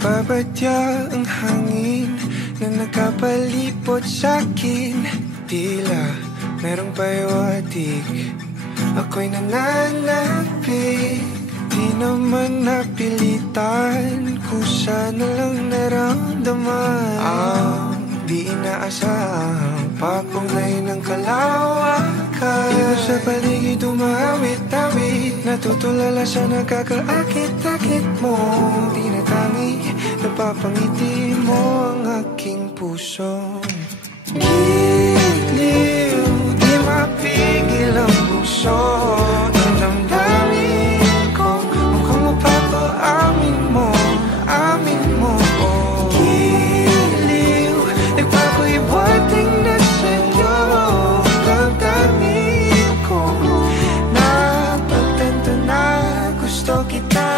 Nagbabadya ang hangin na nakapalipot sa'kin. Tila merong pahiwatig, ako'y nananapik. Di naman napilitan, kusa na lang naramdaman. Di inaasahang papunay ng kalawakan. Iba sa paligid umawit-awit, natutulala sa nakakaakit-akit mo. Di natangi, napapangiti mo ang aking puso. Giliw, di mapigil ang puso. Damdamin ko, mukhang mapapaamin mo, amin mo. Giliw, nagpapahiwating na sa'yo. Damdamin ko, napagtanto na gusto kita.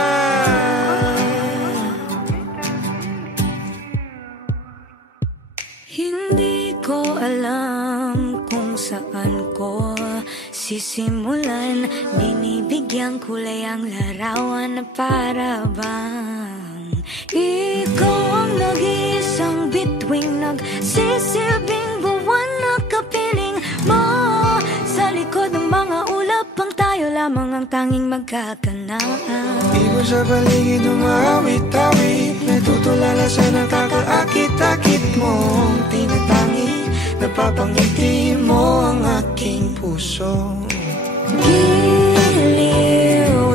Hindi ko alam kung saan ko sisimulan. Binibigyan kulay ang larawan na para bang ikaw ang nag-iisang bituing, nagsisilbing buwan na kapiling mo. Sa likod ng mga ulap ang tayo lamang ang tanging magkakanaan. Ibon sa paligid umawit-awit, natutulala sa nakakaakit-akit mo. Tinatangi, napapangiti mo ang aking puso. Giliw,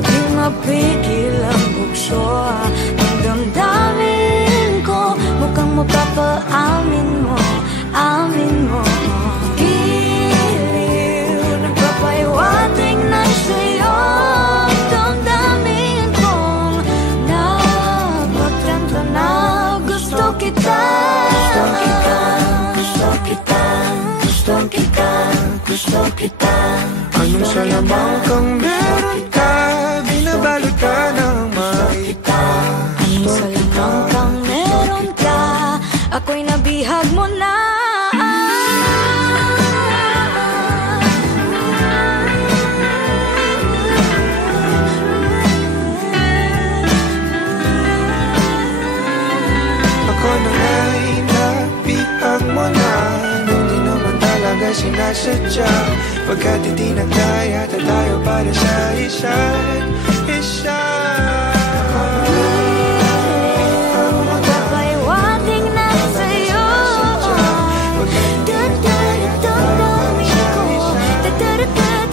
di mapigil ang bukso. Ang damdamin ko, mukhang mapapaamin mo, amin mo. Giliw, nagpapahiwatig na sa'yo. Ang damdamin kong napagtanto na gusto kita. Gusto kita, gusto kita, gusto kita. Anong salamang kang meron ka, binabalot ka ng makita. Anong salamang kang meron ka, ako'y nabihag mo na. Ako na nga'y nabihag mo na, nang di naman talaga sinasadya. Pagkat hindi nagdaya tayo para sa isa't isa. Magpapahiwatig na sa'yo.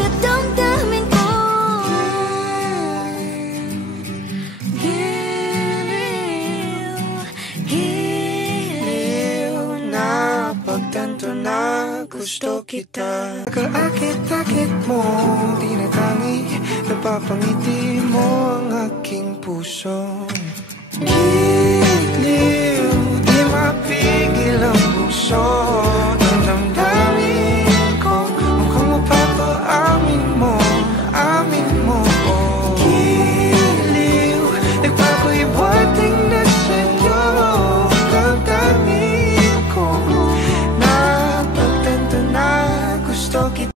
Dadamdamin ko. Giliw, giliw, Napagtanto na gusto kita. Kaakit-akit mo, tinatangi, napapangiti mo ang aking puso. Giliw.